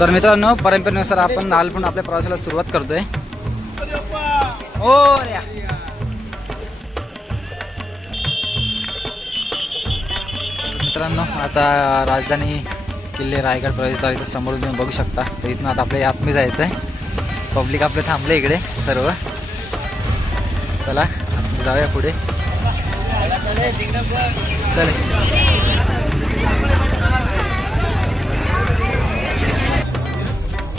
तर मित्रांनो परंपरेनुसार आपण नाल पण आपल्या प्रवासाला सुरुवात करतोय. ओ रे. मित्रांनो आता राजधानी किल्ले रायगड प्रवेशद्वार इथं समोर तुम्ही बघू शकता. तर इथून आता आपल्या आतमध्ये जायचं आहे पब्लिक आपले थांबले इकडे सर्व. चला जाऊया पुढे. चले.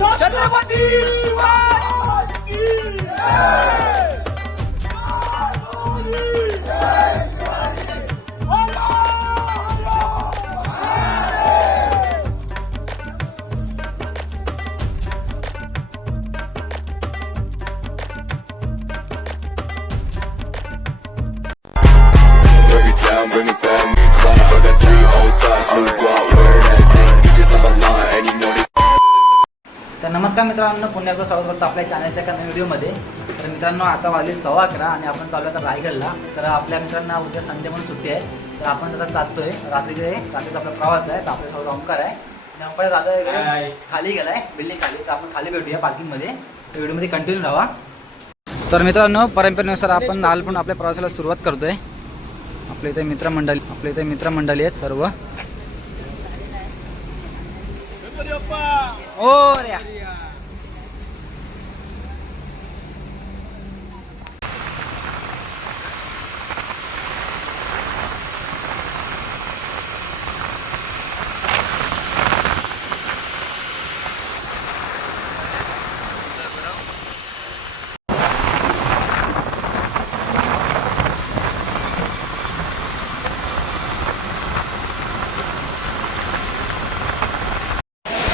छत्रपती शिवाजी मित्रांनो एकदा स्वागत करतो आपल्या चॅनलच्या एका व्हिडिओमध्ये तर मित्रांनो आता वाजले सव्वा अकरा आणि आपण चालू आता रायगडला. तर आपल्या मित्रांना उद्या संडे म्हणून सुट्टी आहे. तर आपण आता चालतोय. रात्रीचे रात्रीचा आपला प्रवास आहे. तर आपल्यासोबत ओंकार आहे. आणि ओंकार दादा खाली गेलाय. बिल्डिंग खाली. तर आपण खाली भेटूया पार्किंगमध्ये तर व्हिडिओमध्ये कंटिन्यू राहा. तर मित्रांनो परंपरेनुसार आपण नाल पण आपल्या प्रवासाला सुरुवात करतोय. आपल्या इथे मित्रमंडळी आपल्या इथे मित्रमंडळी आहेत सर्व. ओ रे.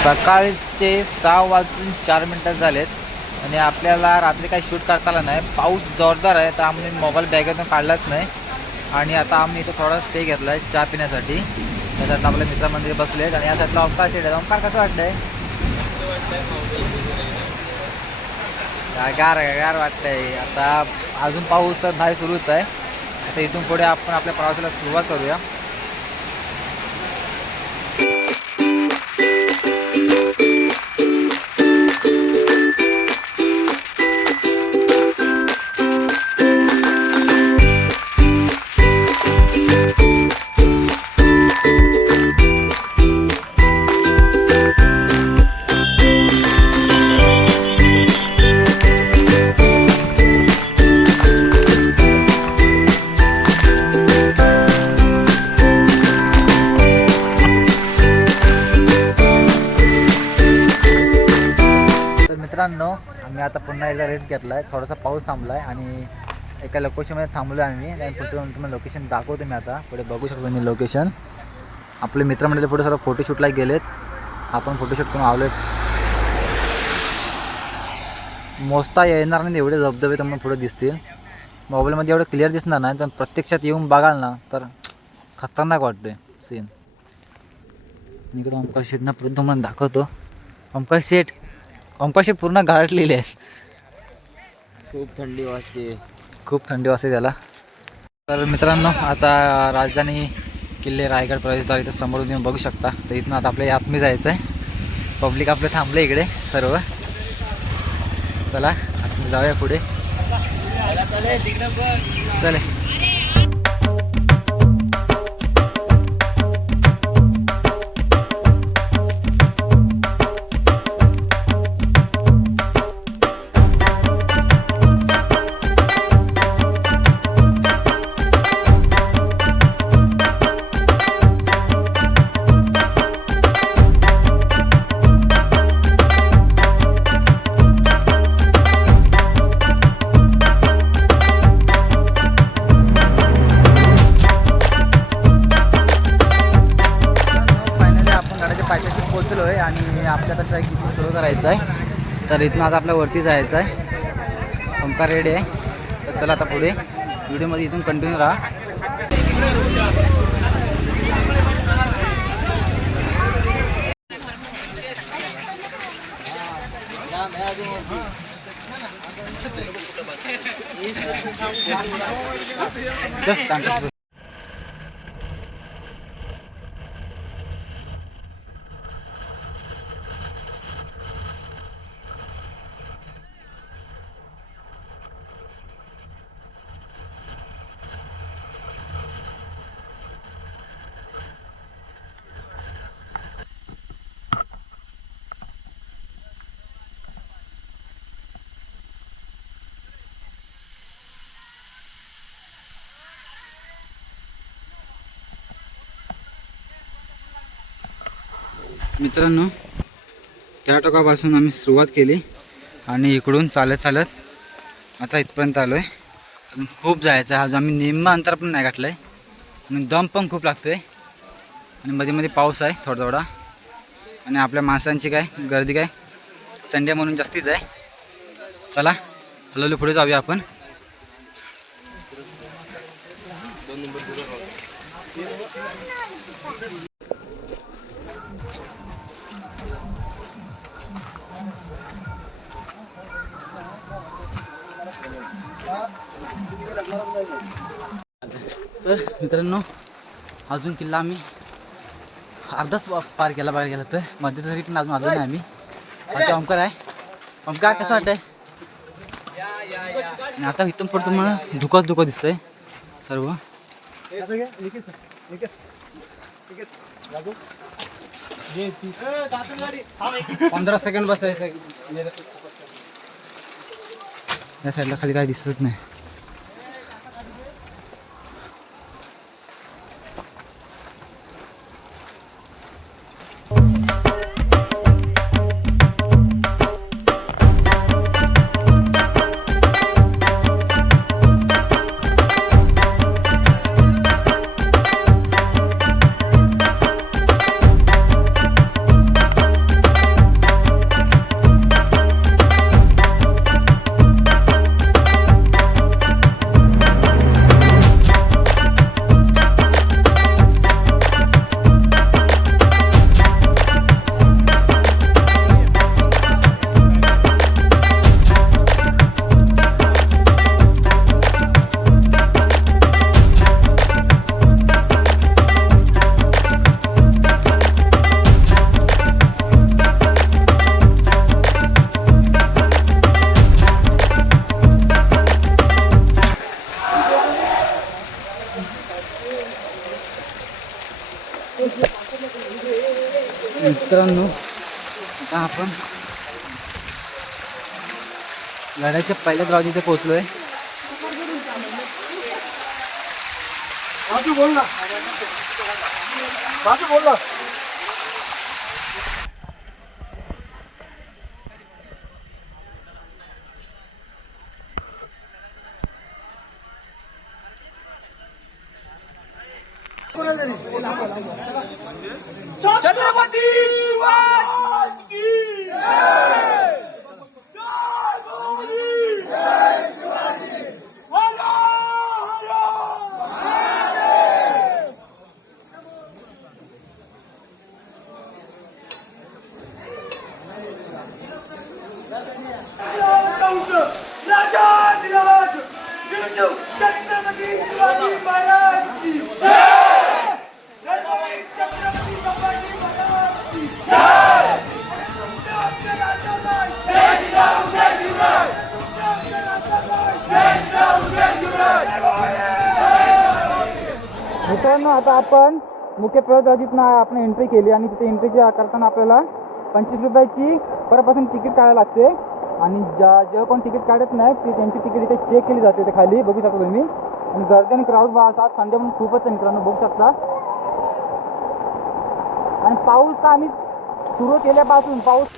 सकाळचे सहा वाजून चार मिनटं झालेत आणि आपल्याला रात्री काही शूट करता आलं नाही. पाऊस जोरदार आहे तर आम्ही मोबाईल बॅगेतून काढलाच नाही. आणि आता आम्ही इथं थोडा स्टे घेतला आहे चहा पिण्यासाठी. त्याच्यात आपले मित्रमंदिर बसलेत आणि या साईडला ओंकार सीट आहे. ओंकार कसं वाटतंय? गार गार वाटतंय. आता अजून पाऊस तर नाही सुरूच आहे. आता इथून पुढे आपण आपल्या प्रवासाला सुरुवात करूया. एका लोकेशनमध्ये थांबलो आहे आम्ही. आणि पुढचं तुम्हाला लोकेशन दाखवतो मी आता. पुढे बघू शकतो मी लोकेशन आपले मित्रमंडळी पुढे सर्व फोटोशूटला गेलेत. आपण फोटोशूट करून आलो मोजता येणार नाही एवढे धबधबे तुम्हाला पुढे दिसतील. मोबाईलमध्ये एवढं क्लिअर दिसणार नाही पण प्रत्यक्षात येऊन बघाल ना तर खतरनाक वाटतोय सीन इकडे ओंकार शेटना पुढे तुम्हाला दाखवतो. ओंकार शेट ओंकार शेट पूर्ण गारटलेले आहेत. खूप थंडी वाजते. खूप थंडी वाजते त्याला. तर मित्रांनो आता राजधानी किल्ले रायगड प्रवेशद्वार इथं समोरून येऊन बघू शकता. तर इथून आता आपल्या आतमी जायचं आहे पब्लिक आपलं थांबलं इकडे सर्व. चला आपण जाऊया पुढे. चले. तर इथून आता आपल्या वरती जायचं आहे. पंपा रेडी आहे. तर चला आता पुढे. व्हिडिओमध्ये इथून कंटिन्यू राहा. Just stand up. मित्रांनो त्या टोकापासून आम्ही सुरुवात केली आणि इकडून चालत चालत आता इथपर्यंत आलो आहे अजून खूप जायचं आहे. आज आम्ही निम्म अंतर पण नाही गाठलं आहे आणि दम पण खूप लागतो आहे आणि मध्ये मध्ये पाऊस आहे थोडा थोडा. आणि आपल्या माणसांची काय गर्दी काय संडे म्हणून जास्तीच आहे. चला हळूहळू पुढे जाऊया आपण. तर मित्रांनो अजून किल्ला आम्ही अर्धाच पार केला बघायला गेला तर. मध्यंतरी पण अजून आलो नाही आम्ही. आता ओमकार आहे. ओमकार कसं वाटतंय? आता इथून पडतो मला धुकंच धुकं दिसतंय सर्व. पंधरा सेकंड बसायचं या साईडला खाली काय दिसत नाही. लढाईच्या पहिल्या दरवाजा इथे पोहोचलो आहे बाजू बोल ना बाजू बोल ना छत्रपती शिवाजी की राजाधिराज विष्णू छत्रपती शिवाजी महाराज की जय छत्रपती छत्रपती संभाजी महाराज की जय आमचे राजाधाय जय श्रीराम जय शिवराय आमचे राजाधाय जय श्रीराम जय शिवराय मित्रांनो आता आपण मुख्य प्रवेशद्वारातून आपण एंट्री केली आणि तिथे एंट्री करताना आपल्याला पंचवीस रुपयाची परपासून तिकीट काढायला लागते. आणि ज्या जेव्हा कोण तिकीट काढत नाही ती त्यांची तिकीट इथे चेक केली जाते ते खाली. बघू शकता तुम्ही. आणि गर्दी आणि क्राऊड आज संडे म्हणून खूपच आहे मित्रांनो. बघू शकता. आणि पाऊस का आम्ही सुरू केल्यापासून पाऊस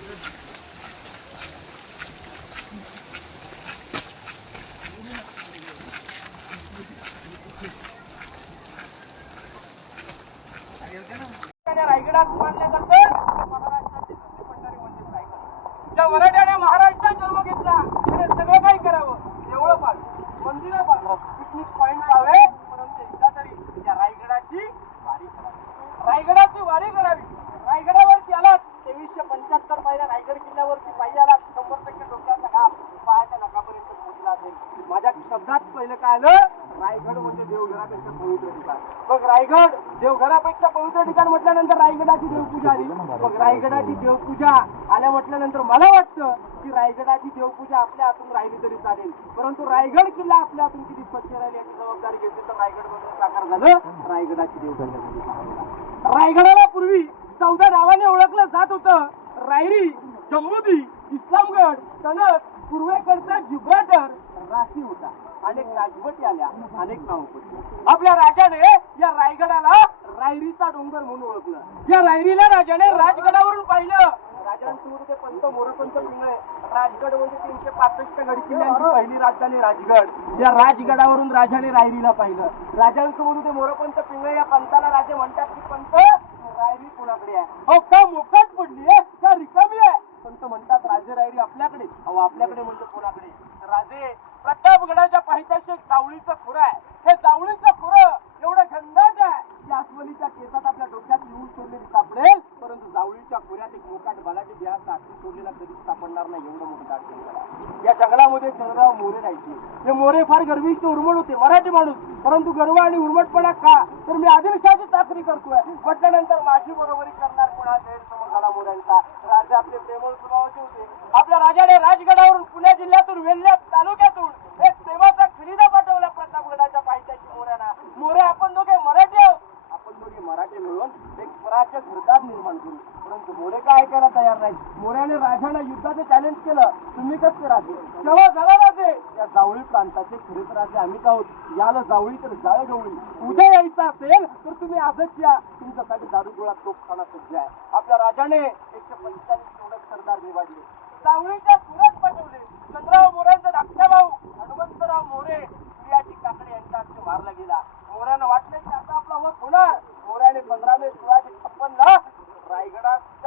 रायगडात मानलं जातं महाराष्ट्रातील दुसरी पंढरी म्हणजे रायगड ज्या मराठ्याने महाराष्ट्रात जन्म घेतला त्याने सगळं काही करावं देवळं पाहावी मंदिरं पाहावं पिकनिक पॉइंट पाहावे परंतु एकदा तरी त्या रायगडाची वारी करावी रायगडाची वारी करावी रायगडावरती आलात तेवीसशे पंच्याहत्तर पहिल्या रायगड किल्ल्यावरती पाहिजे आलात शंभर टक्के डोक्याचा घाम पायाच्या नखापर्यंत पोहोचला असेल माझ्या शब्दात पहिलं काय आलं रायगड म्हणजे देवघरापेक्षा पवित्र ठिकाण मग रायगड देवघरापेक्षा पवित्र ठिकाण म्हटल्यानंतर रायगडाची देवपूजा आली मग रायगडाची देवपूजा आल्या म्हटल्यानंतर मला वाटतं की रायगडाची देवपूजा आपल्या हातून राहिली तरी चालेल. परंतु रायगड किल्ला आपल्या हातून किती स्वच्छ राहील याची जबाबदारी घेतली तर रायगडमध्ये साकार झालं. रायगडाची देवपूजा रायगडाला पूर्वी चौदा नावाने ओळखलं जात होतं. रायरी जम्बुदी इस्लामगड तणस पूर्वेकडचा जिब्राटर राशी होता. अनेक राजवटी आल्या अनेक नाव पडली. आपल्या राजाने या रायगडाला रायरीचा डोंगर म्हणून ओळखलं. या रायरीला राजाने राजगडावरून पाहिलं. राजांसमोर पंत मोरपंत पिंगळे राजगड म्हणजे तीनशे पासष्ट गड किल्ल्यांची पहिली राजधानी राजगड. या राजगडावरून राजाने रायरीला पाहिलं. राजांसमोर ते मोरपंत पिंगळे या पंताला राजे म्हणतात की पंत रायरी कोणाकडे आहे? हो का मोकाट पडली आहे? का रिकामी आहे? पंत म्हणतात राजे रायरी आपल्याकडे अहो आपल्याकडे म्हणजे कोणाकडे? राजे प्रतापगडाच्या पाहित्याशी एक जावळीचं खुरं आहे हे जावळीचं खुरं एवढं घनदाट आहे की अस्वलीच्या केसात आपल्या डोक्यात येऊन सोडलेली सापडेल परंतु जावळीच्या खोऱ्यात एक मोकाट बलाटी बिहा साखरी सोडलेला कधीच सापडणार नाही एवढं मोठं दाट जंगल आहे. या जंगलामध्ये चंद्रराव मोरे राहायचे हे मोरे फार गर्विष्ठ उर्मट होते मराठी माणूस परंतु गर्व आणि उर्मटपणा का तर मी आदिलशाची चाकरी करतोय म्हटल्यानंतर माझी बरोबरी करणार कोणा गैरसमज झाला मोऱ्यांचा राजे आपले प्रेमळ स्वभावाचे होते आपल्या राजाने राजगडावरून पुणे जिल्ह्यातून वेल्ह्या तालुक्यातून एक प्रेमाचा खिरीदा पाठवला प्रतापगडाच्या पायथ्याशी मोऱ्यांना मोरे आपण दोघे मराठी आहोत आपण दोघे मराठी मिळून एक स्वराज्य घरदार निर्माण करू परंतु मोरे काय ऐकायला तयार नाही मोऱ्याने राजाने युद्धाचे चॅलेंज केलं. तुम्ही कसं राजे तेव्हा झाला राजे? या जावळी प्रांताचे खरेच राजे आम्हीच आहोत. याला जावळी तर जाळ गवळी. उद्या यायचं असेल तर तुम्ही आजच या. तुमच्यासाठी दारू गोळा तोफखाना सज्ज आहे. आपल्या राजाने एकशे पंचाळीस एवढे सरदार निवडले. जावळीच्या सुरत पाठवले चंद्रराव मोऱ्यांचा धाकटा भाऊ हनुमंतराव मोरे सूर्याची काकडे यांच्या हस्ते मारला गेला मोऱ्यानं वाटलं की आता आपला वध होणार. मोऱ्याने पंधरा मे सोळाशे छप्पन ला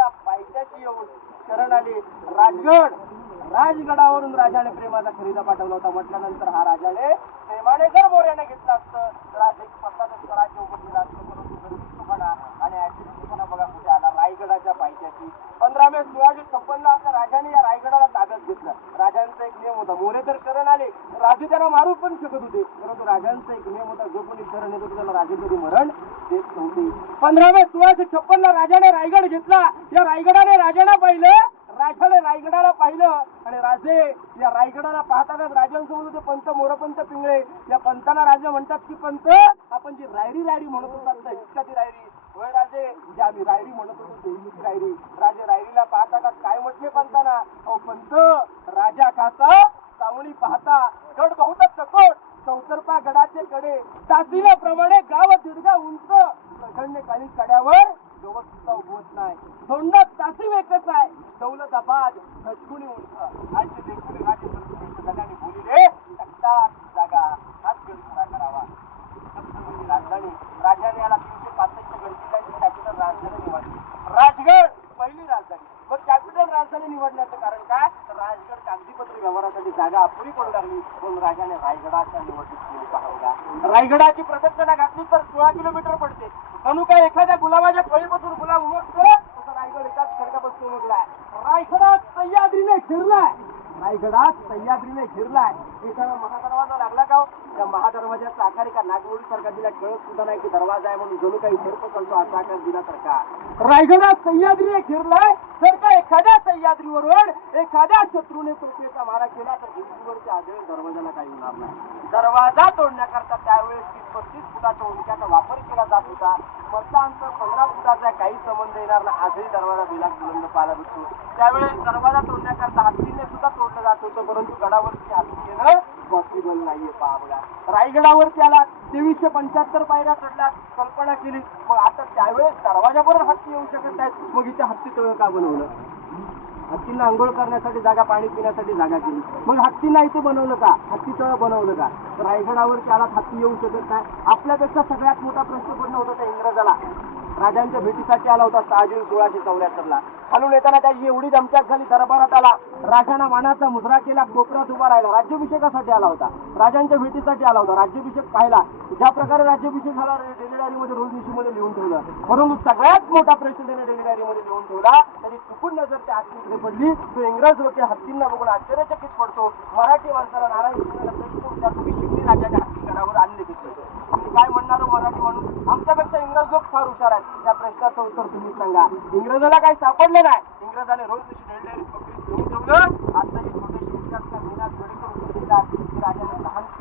रायगडाच्या पायथ्याशी येऊन शरण आले. राजगड राजगडावरून राजाने प्रेमाचा खरेदा पाठवला होता. म्हटल्यानंतर हा राजाने प्रेमाने जर मोर्याने घेतला असतं. तर आज एक स्वतःच स्वराज्य उभं केलं असतं. परंतु गर्विष्ठपणा आणि ऍटिट्यूडपणा बघा कुठे रायगडाच्या पायथ्याशी. पंधरा मे सोळाशे छप्पन्न असता राजाने या रायगडाला ताब्यात घेतलं. राजांचा एक नियम होता मोरे तर शरण आले राजे त्यांना मारू पण शकत होते. परंतु राजांचा एक नियम होता जो कोणी शरण येतो त्याला राजे कधी मरण देत नव्हते. पंधरा मे सोळाशे छप्पन्न राजाने रायगड घेतला. या रायगडाने राजाला पाहिलं राजाने रायगडाला पाहिलं. आणि राजे या रायगडाला पाहतानाच राजांसोबत होते पंत मोरपंत पिंगळे. या पंतांना राजे म्हणतात की पंत आपण जी रायरी रायरी म्हणत होतात इतका ती रायरी होय राजे जे आम्ही रायरी म्हणत होतो देवीची रायरी. राजे रायरीला पाहताना काय म्हटले पंताना? अहो पंत राजा खाता सावणी पाहता गड बहुत चकोट संसर्पा गडाचे कडे. प्रमाणे गाव दीर्घा उंच. प्रखंड काळी कड्यावर गवत सुद्धा उगवत नाही. धोंडात तासी वेकच आहे. दौलताबाद खचकुणी उंच. आजचे देखुले राजे प्रत्येक जगाने बोलिले तक्ता जागा हाच गड करावा. राजधानी राजाने याला तीनशे पासष्ट गडकिल्ल्यांची कॅपिटल राजधानी निवडली. राजगड पहिली राजधानी. मग कॅपिटल राजधानी निवडण्याचं कारण काय? तर राजगड कागदीपत्र व्यवहारासाठी जागा अपुरी पडू लागली. म्हणून राजाने रायगडाच्या निवडणूक केली. पाहूया रायगडाची प्रदक्षिणा घातली तर सोळा किलोमीटर पडते. म्हणून काय एखाद्या गुलाबाच्या फळीपासून गुलाब उमटतो? तसं रायगड एकाच खडकापासून उमटलाय. रायगडात सह्याद्रीने फिरलाय रायगडात सह्याद्रीने फिरलाय एखादा महादरवाजा लागला का हो? त्या महादरवाजाचा आकार एका नागमोडी सारखा दिला कळत सुद्धा नाही की दरवाजा आहे म्हणून जणू काही सर्प चालतो असा आकार दिल्यासारखा रायगडात सह्याद्रीने घिरलाय जर का एखाद्या सह्याद्रीवरून एखाद्या शत्रूने तुळशीचा मारा केला तर भिंतीवरच्या आदळ दरवाजाला काही होणार नाही. दरवाजा तोडण्याकरता त्यावेळेस तीस पस्तीस फुटाच्या उंच्याचा वापर केला जात होता. मधला पंधरा फुटाचा काही संबंध येणार नाही. आजही दरवाजा दिला बुलंद पाहायला भेटतो. त्यावेळेस दरवाजा तोडण्याकरता हत्तीने होतं परंतु गडावरती हत्ती येणं पॉसिबल नाहीये पहा रायगडावरती आला तेवीसशे पंच्याहत्तर पायऱ्या चढल्यात कल्पना केली. मग आता त्यावेळेस दरवाजावरच हत्ती येऊ शकत नाहीत. मग इथे हत्ती तळ का बनवलं? हत्तींना आंघोळ करण्यासाठी जागा पाणी पिण्यासाठी जागा केली. मग हत्तींना इथे बनवलं का? हत्ती तळ बनवलं का? तर रायगडावर त्याला हत्ती येऊ शकत नाही. आपल्यापेक्षा सगळ्यात मोठा प्रश्न पडला होता त्या इंग्रजाला. राजांच्या भेटीसाठी आला होता सहा जून सोळाशे चौऱ्याहत्तरला. खालून येताना त्याची एवढी दमक्यात झाली दरबारात आला. राजाना मानाचा मुद्रा केला कोपऱ्यात उभा राहिला. राज्याभिषेकासाठी आला होता. राजांच्या भेटीसाठी आला होता. राज्याभिषेक पाहिला. ज्या प्रकारे राज्याभिषेक झाला डेली डायरीमध्ये रोजमध्ये लिहून ठेवलं. परंतु सगळ्यात मोठा प्रश्न त्याने डेली डायरीमध्ये लिहून ठेवला. तरी चुकून नजर त्या हत्तीकडे पडली तो इंग्रज होते हत्तींना बघून आश्चर्यचकित पडतो. मराठी माणसाला नारायण प्रश्न तुम्ही की शिंदे राजाच्या हत्तीगडावर आणले कसे तुम्ही काय म्हणणार हो मराठी म्हणून आमच्यापेक्षा इंग्रज लोक फार हुशार आहेत. त्या प्रश्नाचं उत्तर तुम्ही सांगा. इंग्रजाला काही सापडलं नाही. इंग्रजाने रोज तशी डेल डेअरी पकडीत घेऊन ठेवलं. आता ही छोट्याशी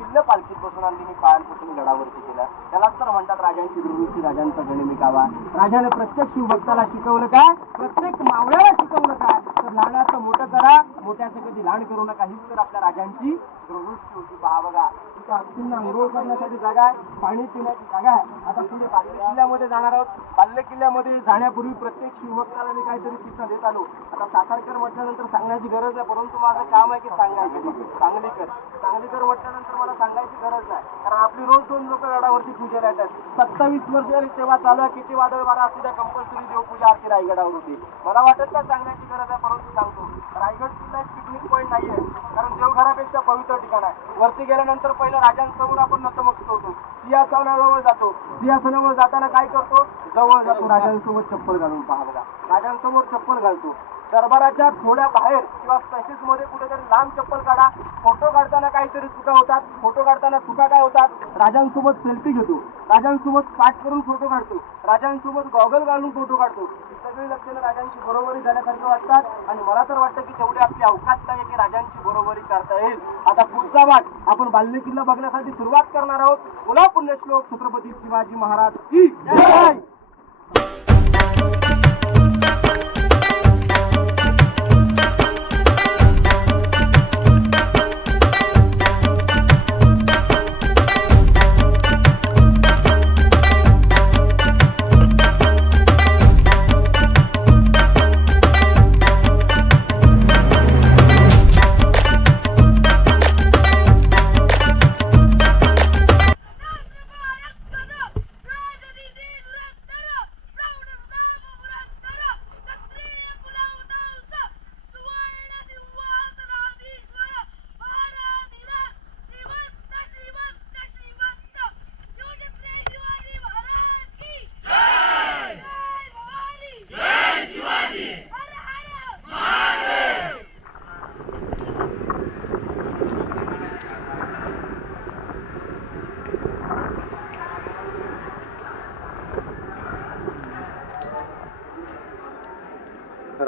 किल्ल पालखीत बसून आणली मी पायांपासून गडावरती केलं त्यालाच तर म्हणतात राजांची दुर्वृत्ती राजांचा गणमिकावा. राजाने प्रत्येक शिवभक्ताला शिकवलं काय? प्रत्येक मावळ्याला शिकवलं काय? तर लहानाचं मोठं करा. मोठ्याचं कधी लहान करू नका. हीच तर आपल्या राजांची दृष्टी होती. पहा बघा. इथं अंघोळ करण्यासाठी जागा आहे पाणी पिण्याची जागा आहे. आता तुम्ही बाल्य किल्ल्यामध्ये जाणार आहोत. बाल्य किल्ल्यामध्ये जाण्यापूर्वी प्रत्येक शिवभक्ताला मी काहीतरी सूचना देत आलो. आता सातारकर म्हटल्यानंतर सांगण्याची गरज आहे परंतु माझं काम आहे की सांगायचं. सांगलीकर. सांगलीकर म्हटल्यानंतर मला सांगायची गरज नाही. कारण आपली रोज दोन लोक गडावरती पूजा येतात सत्तावीस वर्ष सेवा चालू आहे. किती वादळ वारा असू द्या कंपल्सरी देवपूजा आरती रायगडावर होती. मला वाटत नाही सांगण्याची गरज आहे परंतु सांगतो. रायगड किल्ला एक पिकनिक पॉईंट नाही आहे कारण देवघरापेक्षा पवित्र ठिकाण आहे. वरती गेल्यानंतर पहिलं राजांसमोर आपण नतमस्त होतो. सिंहासनाजवळ जातो. सिंहासनावर जाताना काय करतो? जवळ जातो. राजांसोबत चप्पल घालून पाहायला राजांसमोर चप्पल घालतो. दरबाराच्या थोड्या बाहेर किंवा स्पेसेसमध्ये कुठेतरी लांब चप्पल काढा. फोटो काढताना काहीतरी चुका होतात. फोटो काढताना चुका काय होतात? राजांसोबत सेल्फी घेतो. राजांसोबत पाठ करून फोटो काढतो. राजांसोबत गॉगल घालून फोटो काढतो. सगळी लक्षणं राजांची बरोबरी झाल्यासारखं वाटतात. आणि मला तर वाटतं की तेवढी आपली अवकाश नाही की राजांची बरोबरी करता येईल. आता पुढचा भाग आपण बाल्य किल्ला बघण्यासाठी सुरुवात करणार आहोत. बोला पुण्यश्लोक छत्रपती शिवाजी महाराज की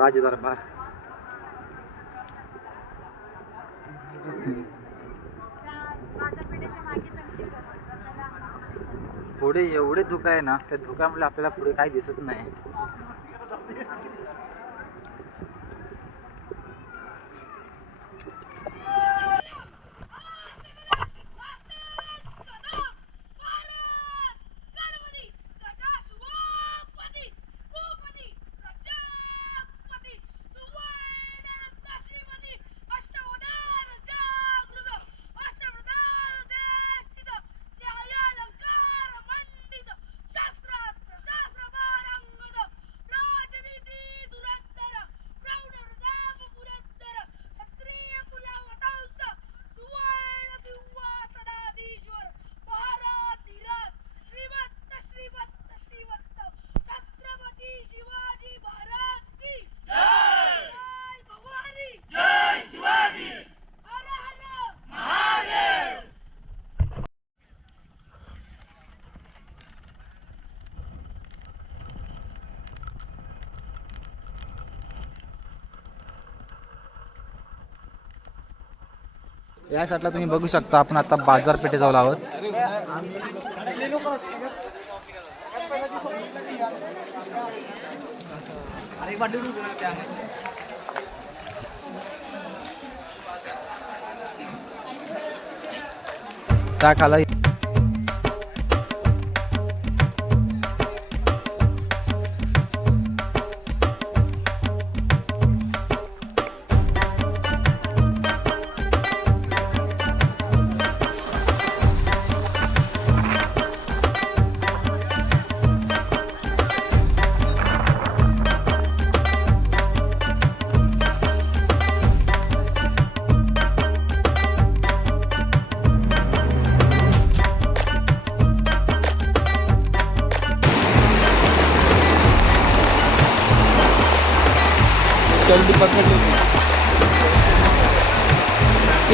राजदरबार. पुढे एवढे धुका आहे ना त्या धुक्यामुळे आपल्याला पुढे काही दिसत नाही. या साईडला तुम्ही बघू शकता आपण आता बाजारपेठे जाऊ आहोत. त्या खाला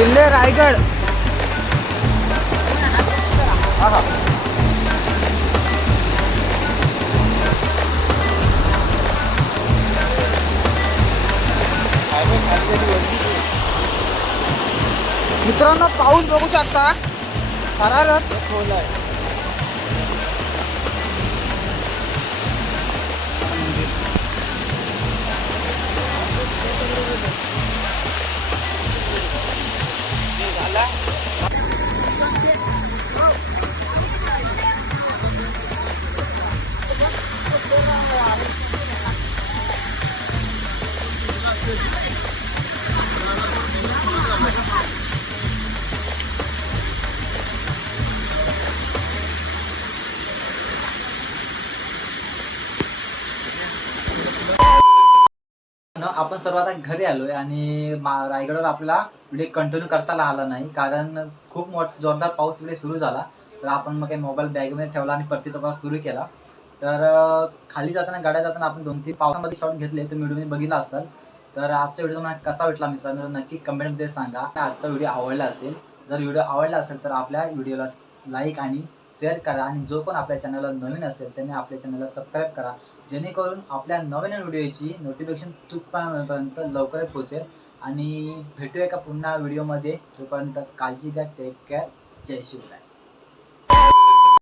किल्ले रायगड. मित्रांनो पाऊस बघू शकता आपण सर्व आता घरी आलोय आणि रायगडवर आपला व्हिडिओ म्हणजे कंटिन्यू करता आला नाही. कारण खूप मोठ जोरदार पाऊस तिकडे सुरू झाला. तर आपण मग काही मोबाईल बॅगमध्ये ठेवला आणि परतीचा प्रवास सुरू केला. तर खाली जाताना गाड्या जाताना आपण दोन तीन पावसामध्ये शॉट घेतले. तर व्हिडिओ बघितला असाल. तर आजचा व्हिडिओ तुम्हाला कसा वाटला मित्रांनो? नक्की कमेंटमध्ये सांगा. आजचा व्हिडिओ आवडला असेल जर व्हिडिओ आवडला असेल तर आपल्या व्हिडिओला लाईक आणि शेअर करा. आणि जो पण आपल्या चॅनलला नवीन असेल त्याने आपल्या चॅनलला सबस्क्राईब करा. जेणेकरून आपल्या नवीन व्हिडिओची नोटिफिकेशन तुमपर्यंत लवकरच पोहोचेल. आणि भेटूया का पुन्हा व्हिडिओमध्ये तोपर्यंत काळजी घ्या. टेक केअर जय शिवराय.